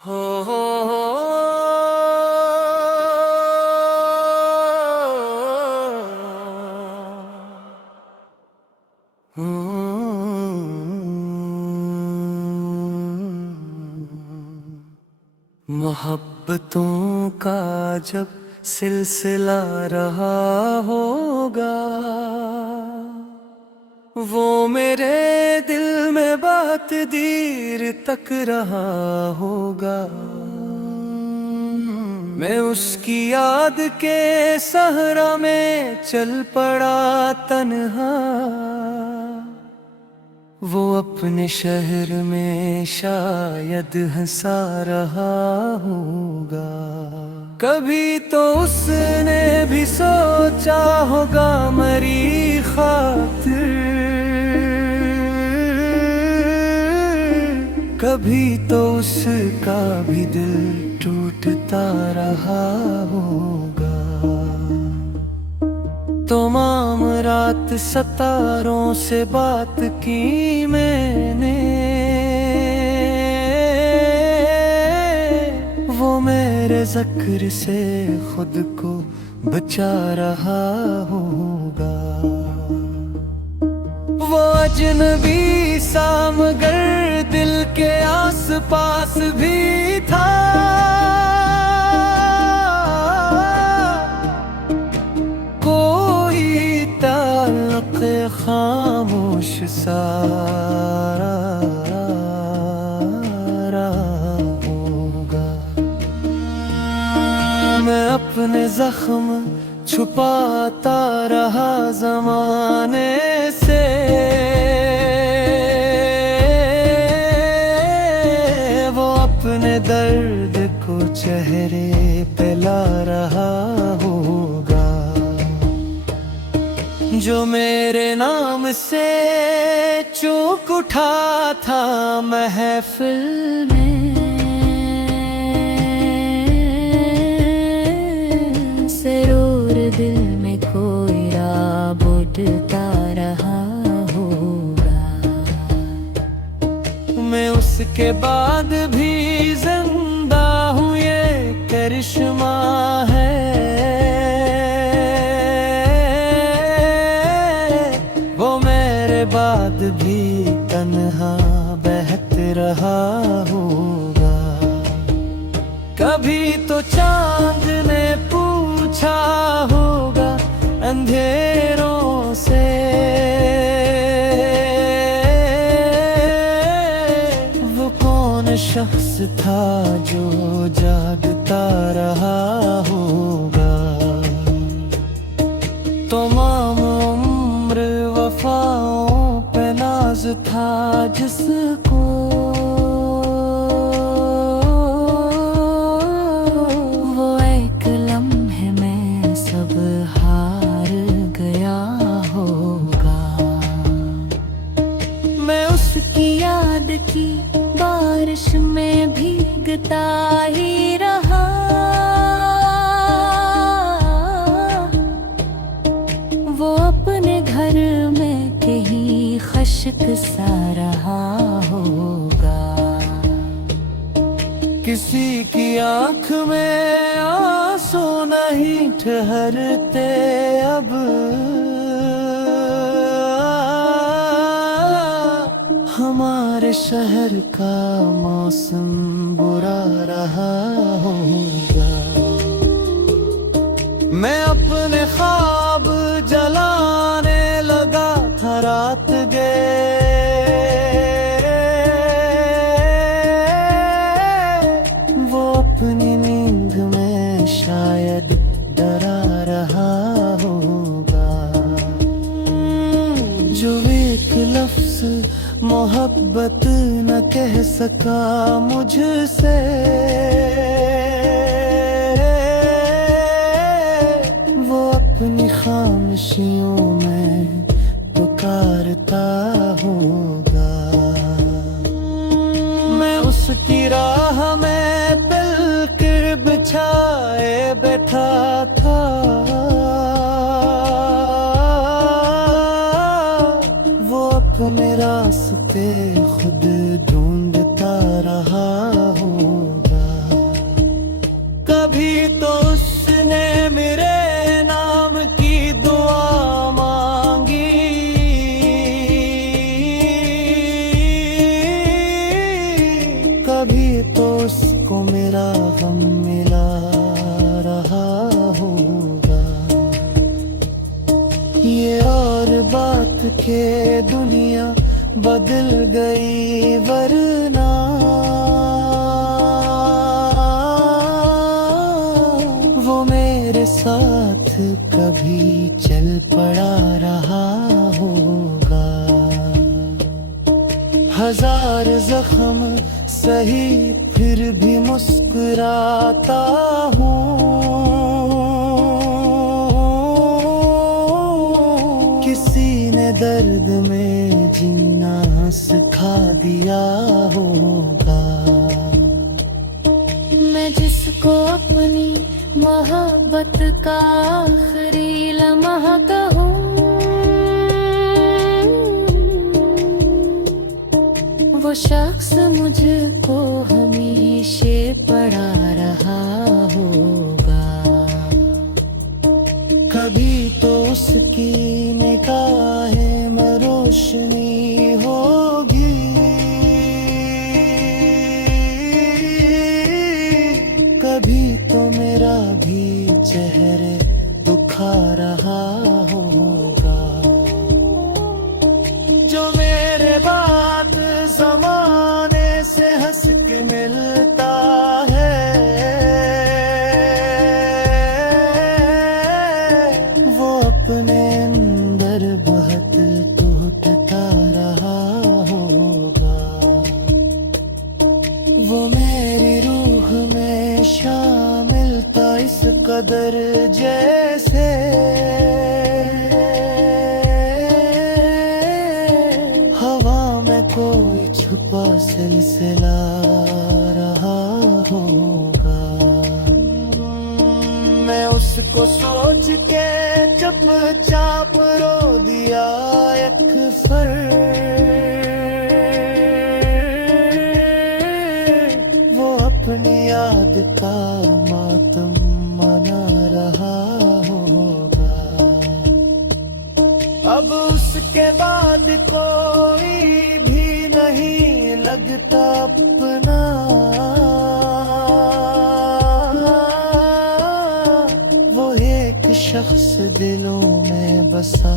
हो मोहब्बतों का जब सिलसिला रहा होगा, वो मेरे दिल में बात देर तक रहा होगा। मैं उसकी याद के सहरा में चल पड़ा तन्हा, वो अपने शहर में शायद हंसा रहा होगा। कभी तो उसने भी सोचा होगा मेरी खातिर, कभी तो उसका भी दिल टूटता रहा होगा। तमाम रात सितारों से बात की मैंने, वो मेरे ज़िक्र से खुद को बचा रहा होगा। वो अजनबी सा मगर दिल के आस पास भी था, खामोश सा होगा। मैं अपने जख्म छुपाता रहा ज़माने से, वो अपने दर्द को चेहरे पे ला रहा होगा। जो मेरे नाम से चूक उठा था महफिल में, सरूर दिल में कोयरा बुझता रहा होगा। मैं उसके बाद भी जिंदा हूँ, ये करिश्मा है। बाद भी तन्हा बहत रहा होगा। कभी तो चांद ने पूछा होगा अंधेरों से, वो कौन शख्स था जो जागता रहा होगा। तमाम उम्र वफाओं था जिसको वो एक लम्हे में सब हार गया होगा। मैं उसकी याद की बारिश में भीगता ही रहा, वो अपने घर में कहीं खश्क सा रहा होगा। किसी की आँख में आंसू नहीं ठहरते अब, हमारे शहर का मौसम बुरा रहा होगा। मैं अपने ख्वाब जलाने लगा था रात गए, वो अपनी नींद में शायद डरा रहा होगा। जो एक लफ्ज़ मोहब्बत न कह सका मुझसे, वो अपनी खामोशियों में पुकारता होगा। मैं उसकी राह में बिल्कुल बिछाए बैठा था, वो अपने रास्ते खुद ढूंढता रहा होगा। कभी तो उसको मेरा गम मिला रहा होगा। ये और बात के दुनिया बदल गई वरना वो मेरे साथ कभी चल पड़ा रहा होगा। हजार जख्म सही फिर भी मुस्कुराता हूँ। किसी ने दर्द में जीना सिखा दिया होगा। मैं जिसको अपनी मोहब्बत का आखिरी लम्हा कहूँ, वो शख्स मुझको हमेशा पड़ा रहा होगा। कभी तो उसकी निगाहें में रोशनी होगी। कभी तो मेरा भी चेहरे दुखा रहा होगा। जो मेरे बाद जमाने से हंस के मिलता है, वो अपने अंदर बहुत टूटता रहा होगा। वो मेरी रूह में शामिल था इस कदर जैसे हवा में कोई छुपा सिलसिला रहा होगा। मैं उसको सोच के चुपचाप रो दिया एक फर। वो अपनी याद का मातम मना रहा होगा। अब उसके बाद कोई भी नहीं लगता अपना। वो एक शख्स दिलों में बसा